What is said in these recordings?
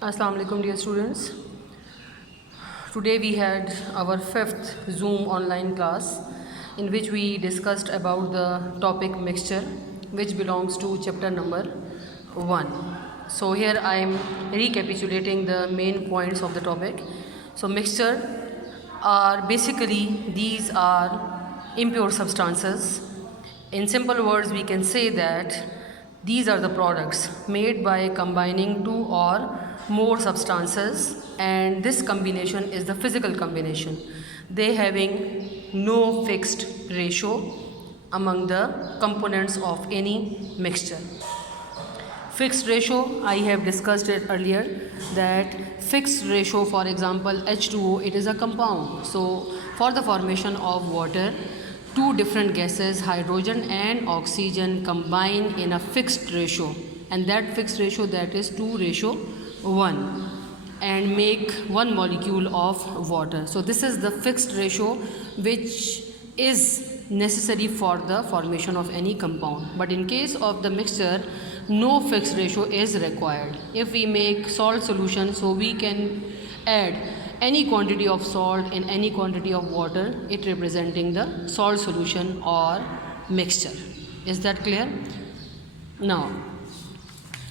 Assalamu alaikum dear students. Today we had our fifth Zoom online class in which we discussed about the topic mixture, which belongs to chapter number 1. So here I am recapitulating the main points of the topic. So mixture are basically these are impure substances. In simple words we can say that these are the products made by combining two or more substances, and this combination is the physical combination. They having no fixed ratio among the components of any mixture. Fixed ratio, I have discussed it earlier, that fixed ratio, for example H2O, it is a compound. So for the formation of water, two different gases, hydrogen and oxygen, combine in a fixed ratio, and that fixed ratio, that is 2:1, and make one molecule of water. So this is the fixed ratio which is necessary for the formation of any compound. But in case of the mixture, no fixed ratio is required. If we make salt solution, so we can add any quantity of salt in any quantity of water, it representing the salt solution or mixture. Is that clear? Now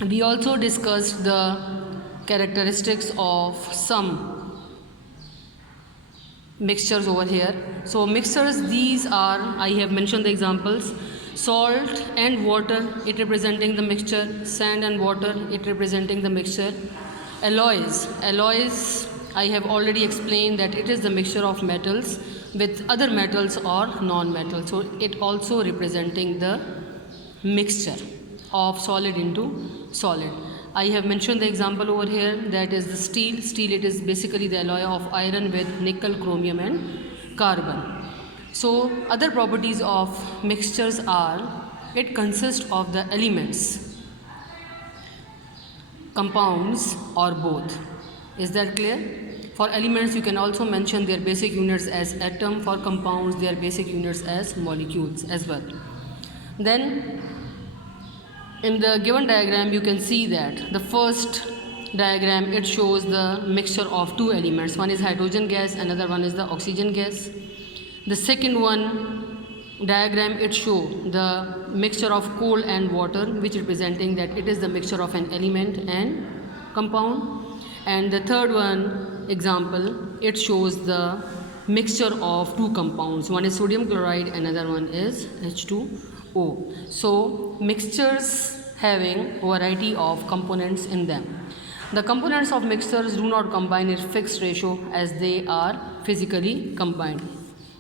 we also discussed the characteristics of some mixtures over here. So mixtures, these are, I have mentioned the examples: salt and water, it representing the mixture; sand and water, it representing the mixture. Alloys, I have already explained that it is the mixture of metals with other metals or non-metals. So it also representing the mixture of solid into solid. I have mentioned the example over here, that is the steel. Steel, it is basically the alloy of iron with nickel, chromium and carbon. So other properties of mixtures are, it consists of the elements, compounds or both. Is that clear? For elements you can also mention their basic units as atom. For compounds, their basic units as molecules as well. Then in the given diagram you can see that the first diagram, it shows the mixture of two elements. One is hydrogen gas, another one is the oxygen gas. The second one diagram, it show the mixture of coal and water, which representing that it is the mixture of an element and compound. And the third one example, it shows the mixture of two compounds. One is sodium chloride, another one is H2O. So mixtures having variety of components in them. The components of mixtures do not combine in fixed ratio as they are physically combined.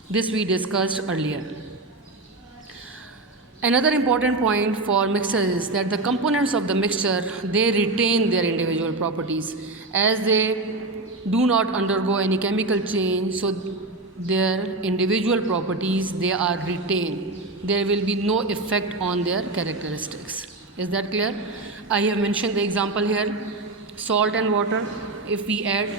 This we discussed earlier. Another important point for mixture is that the components of the mixture, they retain their individual properties as they do not undergo any chemical change. So their individual properties, they are retained. There will be no effect on their characteristics. Is that clear? I have mentioned the example here: salt and water. If we add,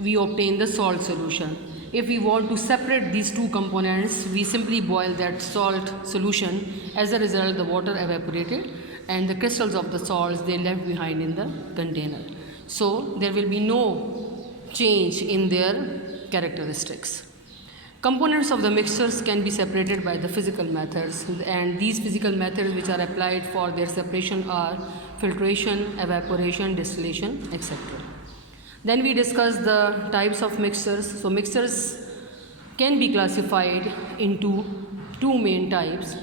we obtain the salt solution. If we want to separate these two components, we simply boil that salt solution. As a result, the water evaporated and the crystals of the salts, they left behind in the container. So there will be no change in their characteristics. Components of the mixtures can be separated by the physical methods, and these physical methods which are applied for their separation are filtration, evaporation, distillation, etc. Then we discuss the types of mixtures. So mixtures can be classified into two main types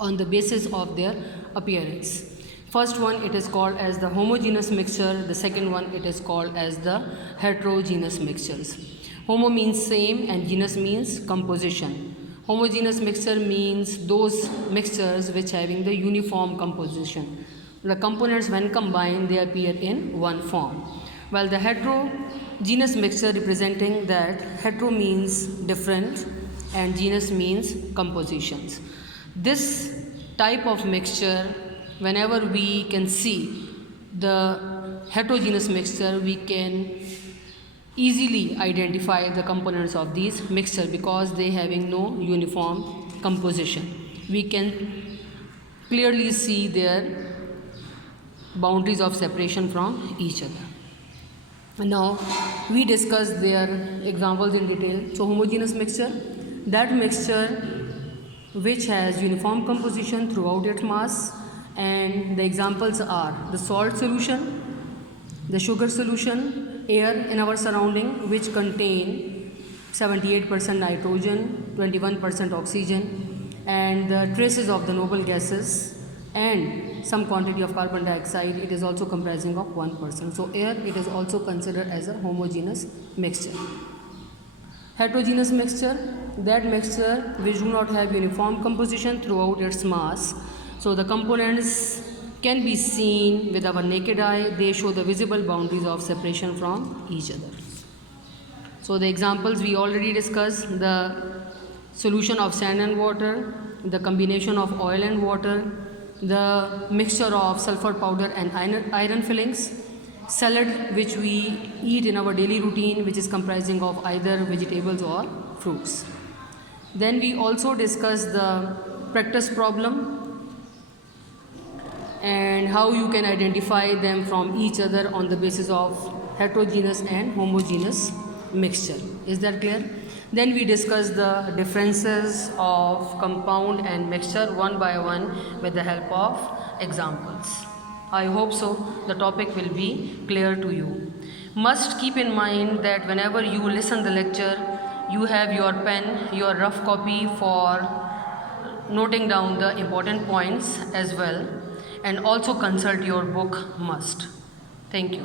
on the basis of their appearance. First one, it is called as the homogeneous mixture. The second one, it is called as the heterogeneous mixtures. Homo means same and genus means composition. Homogeneous mixture means those mixtures which having the uniform composition. The components when combined, they appear in one form. While the heterogeneous mixture representing that hetero means different and genus means compositions. This type of mixture, whenever we can see the heterogeneous mixture, we can easily identify the components of these mixture because they having no uniform composition. We can clearly see their boundaries of separation from each other. Now we discuss their examples in detail. So homogeneous mixture, that mixture which has uniform composition throughout its mass, and the examples are the salt solution, the sugar solution, air in our surrounding which contain 78% nitrogen, 21% oxygen, and the traces of the noble gases and some quantity of carbon dioxide. It is also comprising of 1%. So air, it is also considered as a homogeneous mixture. Heterogeneous mixture, that mixture which do not have uniform composition throughout its mass. So the components can be seen with our naked eye. They show the visible boundaries of separation from each other. So the examples we already discussed: the solution of sand and water, the combination of oil and water, the mixture of sulfur powder and iron fillings, salad which we eat in our daily routine, which is comprising of either vegetables or fruits. Then we also discussed the practice problem and how you can identify them from each other on the basis of heterogeneous and homogeneous mixture. Is that clear? Then we discuss the differences of compound and mixture one by one with the help of examples. I hope so the topic will be clear to you. Must keep in mind that whenever you listen the lecture, you have your pen, your rough copy for noting down the important points as well, and also consult your book must. Thank you.